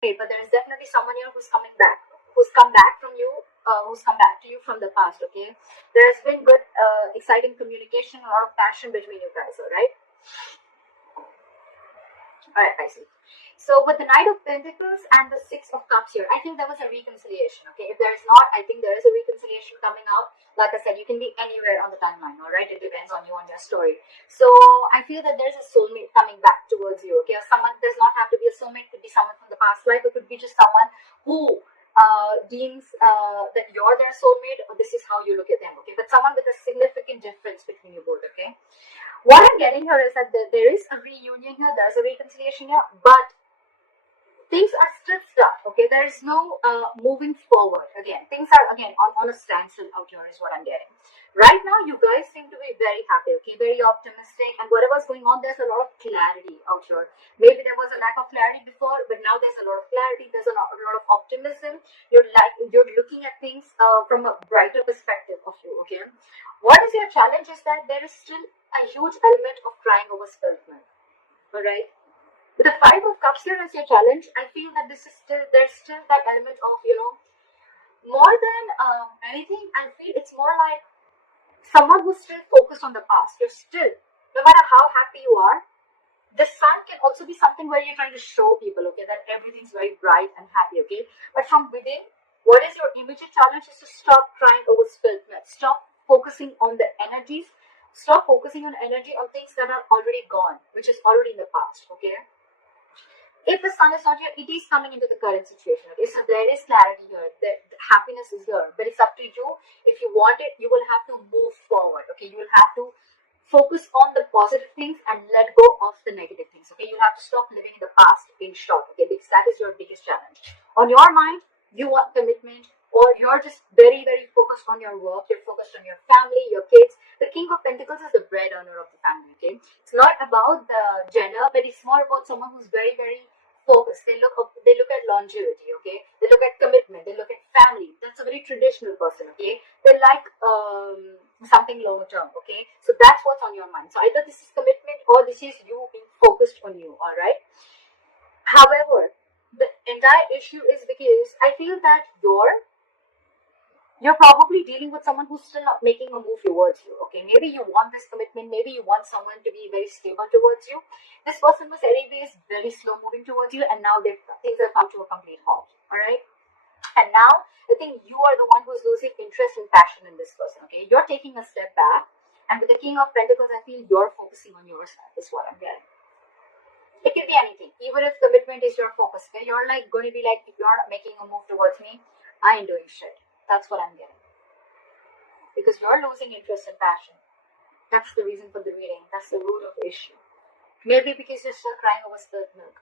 Okay, but there is definitely someone here who's coming back, who's come back from you, who's come back to you from the past. Okay, there has been good, exciting communication, a lot of passion between you guys. All right. All right, I see. So with the Knight of Pentacles and the Six of Cups here, I think there was a reconciliation. Okay, if there is not, I think there is a reconciliation coming out. Like I said, you can be anywhere on the timeline. All right, it depends on you, on your story. So I feel that there's a soulmate coming back towards you. Okay, or someone does not have to be a soulmate. Could be someone from the past life. It could be just someone who deems that you're their soulmate, or this is how you look at them. Okay, but someone with a significant difference between you both. Okay. What I'm getting here is that there is a reunion here, there's a reconciliation here, but things are still stuck. Okay, there is no moving forward. Again, things are again on a standstill out here is what I'm getting. Right now, you guys seem to be very happy, okay, very optimistic, and whatever's going on, there's a lot of clarity out here. Maybe there was a lack of clarity before, but now there's a lot of clarity, there's a lot of optimism. You're looking at things from a brighter perspective of you, okay? What is your challenge is that there is still a huge element of crying over spilled milk, all right? With the Five of Cups here as your challenge, I feel that there's still that element of, more than anything, I feel it's more like someone who's still focused on the past. You're still, no matter how happy you are, the sun can also be something where you're trying to show people, okay, that everything's very bright and happy, okay? But from within, what is your immediate challenge is to stop crying over spilled milk. Stop focusing on the energies. Stop focusing on energy on things that are already gone, which is already in the past, okay? If the sun is not here, it is coming into the current situation. Okay, so there is clarity here. The happiness is here, but it's up to you. If you want it, you will have to move forward. Okay, you will have to focus on the positive things and let go of the negative things. Okay, you have to stop living in the past. In short, okay, because that is your biggest challenge. On your mind, you want commitment, or you're just very, very focused on your work. You're focused on your family, your kids. The King of Pentacles is the bread earner of the family. Okay, it's not about the gender, but it's more about someone who's very, very focused. They look at longevity. Okay, they look at commitment. They look at family. That's a very traditional person. Okay, they like something long term. Okay, so that's what's on your mind. So either this is commitment or this is you being focused on you. All right. However, the entire issue is because I feel that you're probably dealing with someone who's still not making a move towards you. Okay, maybe you want this commitment, maybe you want someone to be very stable towards you. This person was anyways very slow moving towards you, and now things have come to a complete halt. All right, and now I think you are the one who's losing interest and passion in this person. Okay, you're taking a step back, and with the King of Pentacles, I feel you're focusing on yourself. Is what I'm getting. It could be anything, even if commitment is your focus. Okay, you're like going to be like, if you're not making a move towards me, I ain't doing shit. That's what I'm getting. Because you're losing interest and passion. That's the reason for the reading. That's the root of the issue. Maybe because you're still crying over spilled milk.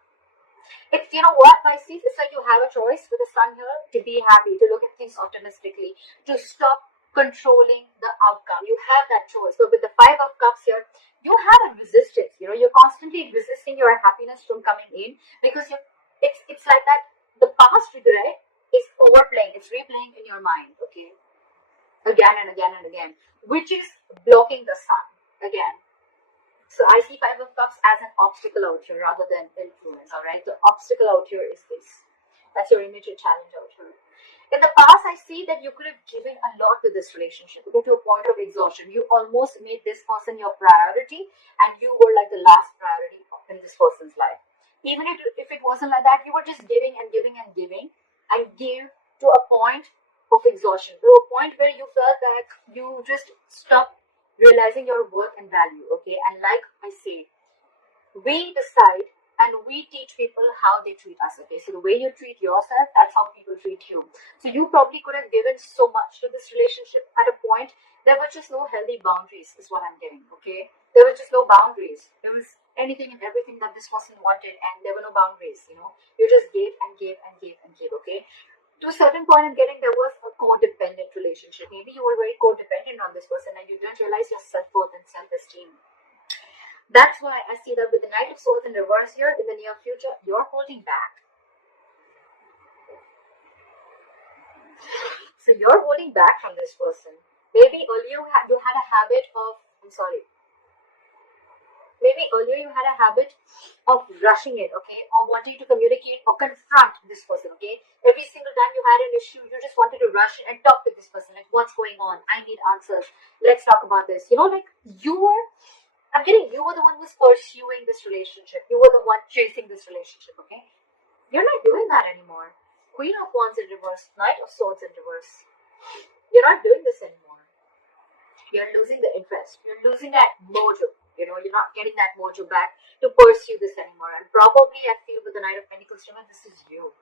It's, you know what, Pisces? It's like you have a choice with the sun here to be happy, to look at things optimistically, to stop controlling the outcome. You have that choice. But with the Five of Cups here, you have a resistance. You're constantly resisting your happiness from coming in because it's like that. The past regret is overplaying. It's replaying in your mind. Okay. Again and again and again, which is blocking the sun again. So I see Five of Cups as an obstacle out here rather than influence. All right, the obstacle out here is this. That's your immediate challenge out here. In the past, I see that you could have given a lot to this relationship, to a point of exhaustion. You almost made this person your priority, and you were like the last priority in this person's life. Even if it wasn't like that, you were just giving and giving and giving, and give to a point of exhaustion, to a point where you felt that you just stopped realizing your worth and value. Okay, and like I say, we decide and we teach people how they treat us. Okay, so the way you treat yourself, that's how people treat you. So you probably could have given so much to this relationship. At a point, there were just no healthy boundaries, is what I'm getting. Okay, there was just no boundaries. There was anything and everything that this person wanted, and there were no boundaries. You just gave and gave and gave and gave. Okay, to a certain point, I'm getting there was a codependent relationship. Maybe you were very codependent on this person, and you didn't realize your self-worth and self-esteem. That's why I see that with the Knight of Swords in reverse here, in the near future, you're holding back. So you're holding back from this person. Maybe earlier you had a habit of, I'm sorry. Maybe earlier you had a habit of rushing it, okay, or wanting to communicate or confront this person, okay. Every single time you had an issue, you just wanted to rush in and talk to this person, like, what's going on? I need answers. Let's talk about this. Like I'm getting, you were the one who's pursuing this relationship. You were the one chasing this relationship, okay. You're not doing that anymore. Queen of Wands in reverse, Knight of Swords in reverse. You're not doing this anymore. You're losing the interest. You're losing that mojo. You're not getting that mojo back to pursue this anymore. And probably I feel with the Knight of Pentacles, this is you.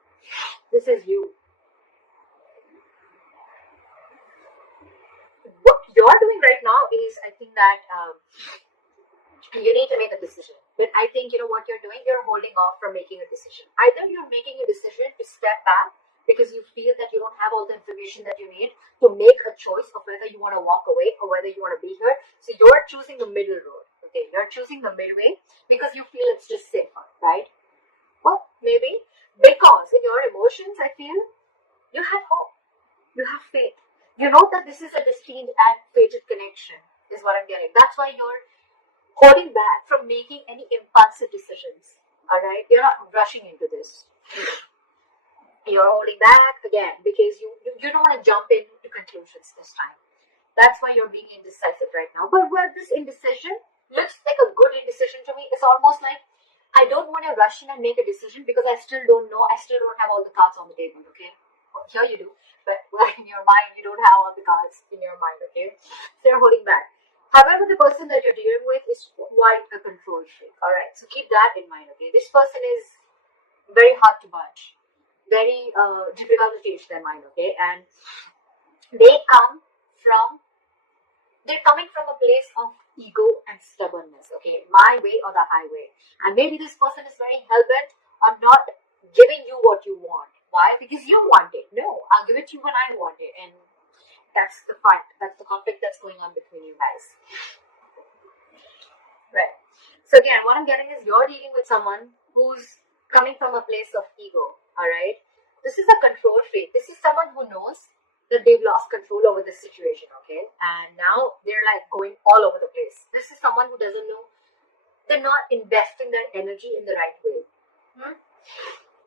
This is you. What you're doing right now is, I think that you need to make a decision. But I think, what you're doing, you're holding off from making a decision. Either you're making a decision to step back because you feel that you don't have all the information that you need to make a choice of whether you want to walk away or whether you want to be here. So you're choosing the middle road. Okay, you're choosing the midway because you feel it's just safer, right? Well, maybe because in your emotions, I feel you have hope. You have faith. You know that this is a destined and fated connection, is what I'm getting. That's why you're holding back from making any impulsive decisions. Alright? You're not rushing into this. You're holding back again because you don't want to jump into conclusions this time. That's why you're being indecisive right now. But this indecision looks like a good indecision to me. It's almost like I don't want to rush in and make a decision because I still don't know. I still don't have all the cards on the table, okay? Well, here you do. But in your mind, you don't have all the cards in your mind, okay? So you're holding back. However, the person that you're dealing with is quite a control freak, alright? So keep that in mind, okay? This person is very hard to budge. Very difficult to change their mind, okay? And they're coming from a place of ego and stubbornness, okay? My way or the highway. And maybe this person is very hell-bent on not giving you what you want. Why? Because you want it. No, I'll give it to you when I want it. And that's the fight. That's the conflict that's going on between you guys. Right. So again, what I'm getting is you're dealing with someone who's coming from a place of ego, alright? This is a control freak. This is someone who knows that they've lost control over this situation, okay? And now they're like going all over the place. This is someone who doesn't know, they're not investing their energy in the right way.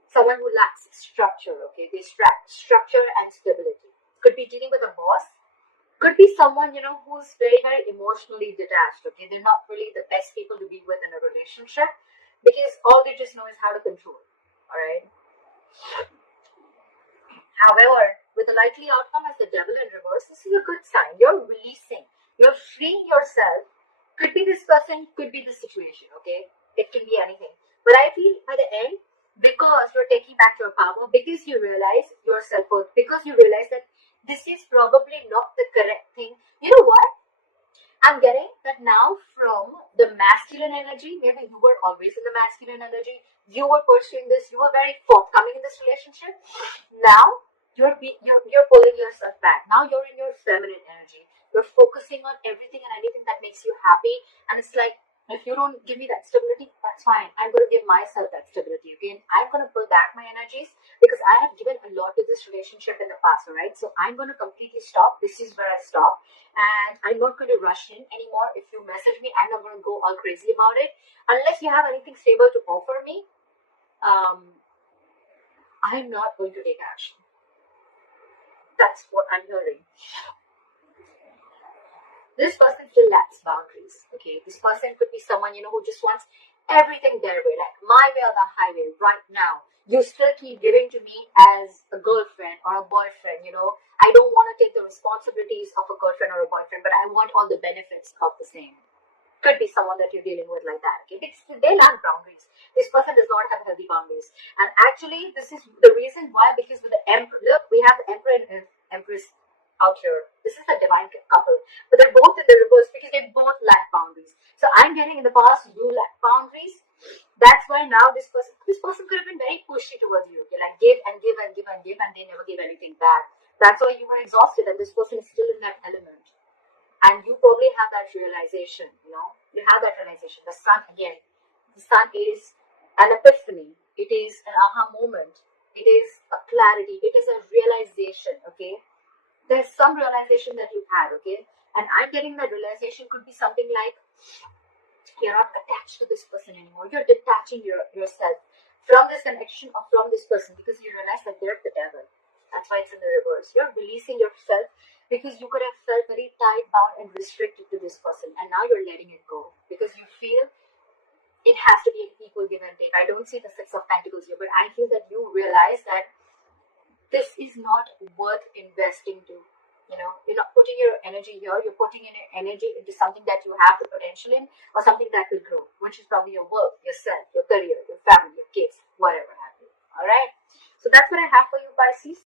Someone who lacks structure, okay? They lack structure and stability. Could be dealing with a boss. Could be someone, who's very, very emotionally detached, okay? They're not really the best people to be with in a relationship because all they just know is how to control, alright? However, with a likely outcome as the Devil in reverse, this is a good sign. You're releasing. You're freeing yourself. Could be this person, could be the situation, okay? It can be anything. But I feel by the end, because you're taking back your power, because you realize your self-worth, because you realize that this is probably not the correct thing. You know what? I'm getting that now from the masculine energy. Maybe you were always in the masculine energy. You were pursuing this. You were very forthcoming in this relationship. Now, you're pulling yourself back. Now you're in your feminine energy. You're focusing on everything and anything that makes you happy. And it's like, if you don't give me that stability, that's fine. I'm going to give myself that stability, okay? And I'm going to pull back my energies because I have given a lot to this relationship in the past, all right? So I'm going to completely stop. This is where I stop. And I'm not going to rush in anymore. If you message me, I'm not going to go all crazy about it. Unless you have anything stable to offer me, I'm not going to take action. That's what I'm hearing. This person still lacks boundaries, okay? This person could be someone, who just wants everything their way, like my way or the highway right now. You still keep giving to me as a girlfriend or a boyfriend, I don't want to take the responsibilities of a girlfriend or a boyfriend, but I want all the benefits of the same. Could be someone that you're dealing with like that, okay? Because they lack boundaries. This person does not have healthy boundaries. And actually, this is the reason why, because with the Emperor, look, we have the Emperor and Empress out here. This is a divine couple, but they're both in the reverse because they both lack boundaries. So I'm getting in the past, you lack boundaries. That's why now this person could have been very pushy towards you. You're like give and give and give and give, and they never give anything back. That's why you were exhausted, and this person is still in that element. And you probably have that realization, you have that realization. The sun is an epiphany. It is an aha moment. It is a clarity. It is a realization, okay? There's some realization that you've had, okay? And I'm getting that realization could be something like You're not attached to this person anymore. You're detaching yourself from this connection or from this person because you realize that they're the devil. That's why it's in the reverse. You're releasing yourself because you could have felt very tied, bound, and restricted to this person, and now you're letting it go because you feel it has to be an equal give and take. I don't see the Six of Pentacles here, but I feel that you realize that this is not worth investing to. You know, you're not putting your energy here, you're putting in your energy into something that you have the potential in or something that will grow, which is probably your work, yourself, your career, your family, your kids, whatever have you. Alright? So that's what I have for you, Pisces.